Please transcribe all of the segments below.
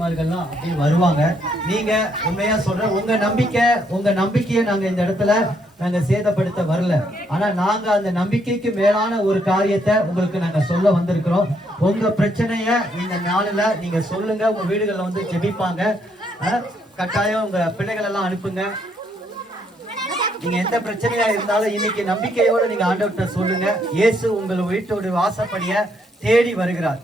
அப்படியே வருவாங்க. நீங்க உண்மையா சொல்றேன் உங்க நம்பிக்கை உங்க நம்பிக்கையை நாங்க இந்த இடத்துல நாங்க சேதப்படுத்த வரல. ஆனா நாங்க அந்த நம்பிக்கைக்கு மேலான ஒரு காரியத்தை உங்களுக்கு நாங்க சொல்ல வந்திருக்கிறோம். உங்க பிரச்சனைய இந்த நாளில் நீங்க சொல்லுங்க. உங்க வீடுகள்ல வந்து ஜெபிப்பாங்க. கட்டாயம் உங்க பிள்ளைகள் எல்லாம் அனுப்புங்க. நீங்க எந்த பிரச்சனையா இருந்தாலும் இன்னைக்கு நம்பிக்கையோட நீங்க ஆண்டவர்கிட்ட சொல்லுங்க. இயேசு உங்கள் வீட்டோட வாசப்படிய தேடி வருகிறார்.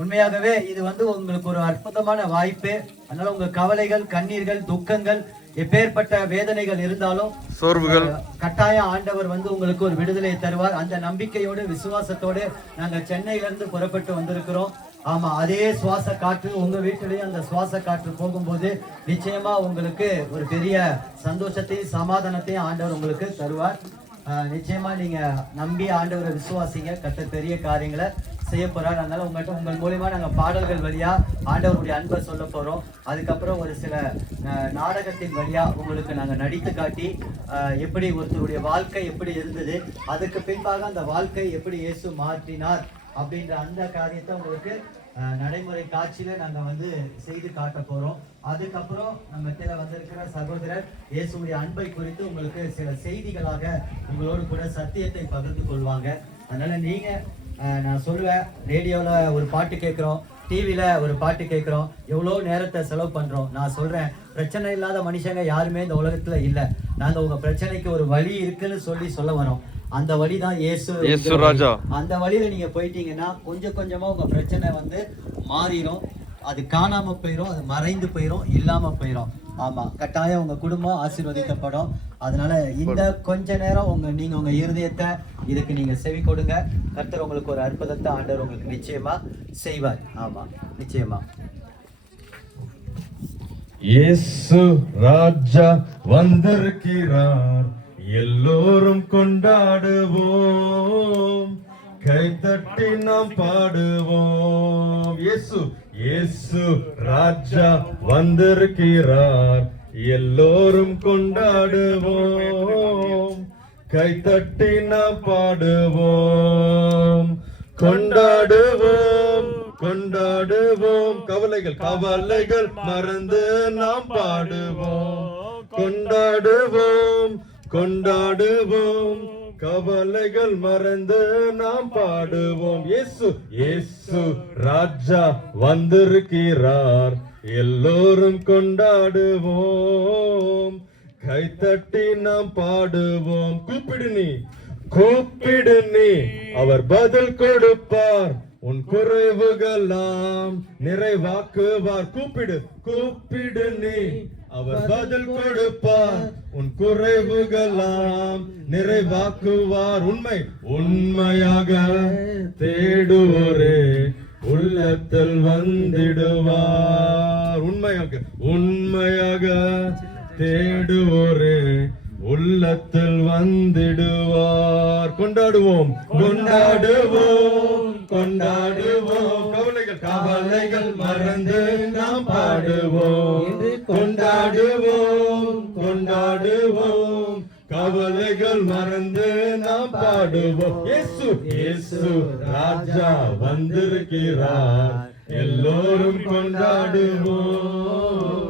உண்மையாகவே இது வந்து உங்களுக்கு ஒரு அற்புதமான வாய்ப்பு. அதனால உங்க கவலைகள் கண்ணீர்கள் துக்கங்கள் எப்பேற்பட்ட வேதனைகள் இருந்தாலும் சோர்வுகள். கட்டாயம் ஆண்டவர் வந்து உங்களுக்கு ஒரு விடுதலை தருவார். அந்த நம்பிக்கையோடு விசுவாசத்தோடு நாங்க சென்னையில இருந்து புறப்பட்டு வந்திருக்கிறோம். ஆமா அதே சுவாச காற்று உங்க வீட்டிலேயே அந்த சுவாச காற்று போகும்போது நிச்சயமா உங்களுக்கு ஒரு பெரிய சந்தோஷத்தையும் சமாதானத்தையும் ஆண்டவர் உங்களுக்கு தருவார். நிச்சயமா நீங்க நம்பி ஆண்டவரை விசுவாசிங்க. கத்த பெரிய காரியங்களை செய்ய போறாரு. அதனால உங்கள்கிட்ட உங்கள் மூலியமா நாங்க பாடல்கள் வழியா ஆண்டவருடைய அன்பை சொல்ல போறோம். அதுக்கப்புறம் ஒரு சில நாடகத்தின் வழியா உங்களுக்கு நாங்க நடித்து காட்டி எப்படி ஒருத்தருடைய வாழ்க்கை எப்படி இருந்தது அதுக்கு பின்பாக அந்த வாழ்க்கை எப்படி இயேசு மாற்றினார் அப்படின்ற அந்த காரியத்தை உங்களுக்கு நடைமுறை காட்சியில நாங்க வந்து செய்து காட்ட போறோம். அதுக்கப்புறம் நம்ம கீழே வந்திருக்கிற சகோதரர் இயேசுடைய அன்பை குறித்து உங்களுக்கு சில செய்திகளாக உங்களோடு கூட சத்தியத்தை பகிர்ந்து கொள்வாங்க. அதனால நீங்க நான் சொல்லுவேன் ரேடியோல ஒரு பாட்டு கேட்குறோம் டிவியில ஒரு பாட்டு கேட்குறோம் எவ்வளோ நேரத்தை செலவு பண்றோம். நான் சொல்றேன் பிரச்சனை இல்லாத மனுஷங்க யாருமே இந்த உலகத்துல இல்லை. நாங்கள் உங்க பிரச்சனைக்கு ஒரு வழி இருக்குன்னு சொல்லி சொல்ல வரோம். அந்த வழி தான் இயேசு இயேசு ராஜா. அந்த வழியில நீங்க போயிட்டீங்கன்னா கொஞ்சம் கொஞ்சமா உங்க பிரச்சனை வந்து மாறிடும் அது காணாம போயிடும் அது மறைந்து போயிடும் இல்லாம போயிடும் ஆமா கட்டாயம் உங்க குடும்பம் ஆசீர்வதிக்கப்படும். அதனால இந்த கொஞ்ச நேரம் உங்க நீங்க உங்க இருதயத்தை இதுக்கு நீங்க செவி கொடுங்க. கர்த்தர் உங்களுக்கு ஒரு அற்புதத்தை ஆண்டவர் உங்களுக்கு நிச்சயமா செய்வார். ஆமா நிச்சயமா. இயேசு ராஜா வந்திருக்கிறார். எல்லோரும் கொண்டாடுவோம். கைத்தட்டி நாம் பாடுவோம். இயேசு இயேசு ராஜா வந்திருக்கிறார். எல்லோரும் கொண்டாடுவோம். கைத்தட்டி நாம் பாடுவோம். கொண்டாடுவோம் கொண்டாடுவோம். கவலைகள் கவலைகள் மறந்து நாம் பாடுவோம். கொண்டாடுவோம் கொண்டாடுவோம். கவலைகள் மறந்து நாம் பாடுவோம். இயேசு இயேசு ராஜா வந்திருக்கிறார். எல்லோரும் கொண்டாடுவோம். கைத்தட்டி நாம் பாடுவோம். கூப்பிடு நீ கூப்பிடு நீ. அவர் பதில் கொடுப்பார். உன் குறைவுகளாம் நிறைவாக்குவார். கூப்பிடு கூப்பிடு நீ. அவர் பதில் கொடுப்பார். உன் குறைவுகளாம் நிறைவாக்குவார். உண்மை உண்மையாக தேடுவோரே உள்ளத்தில் வந்திடுவார். உண்மையாக உண்மையாக தேடுவோரே உள்ளத்தில் வந்திடுவார். கொண்டாடுவோம். கொண்டாடுவோம். கொண்டாடுவோம். கவலைகள் கவலைகள் மறந்து நாம் பாடுவோம். கொண்டாடுவோம். கொண்டாடுவோம். கவலைகள் மறந்து நாம் பாடுவோம். இயேசு இயேசு ராஜா வந்திருக்கிறார். எல்லோரும் கொண்டாடுவோம்.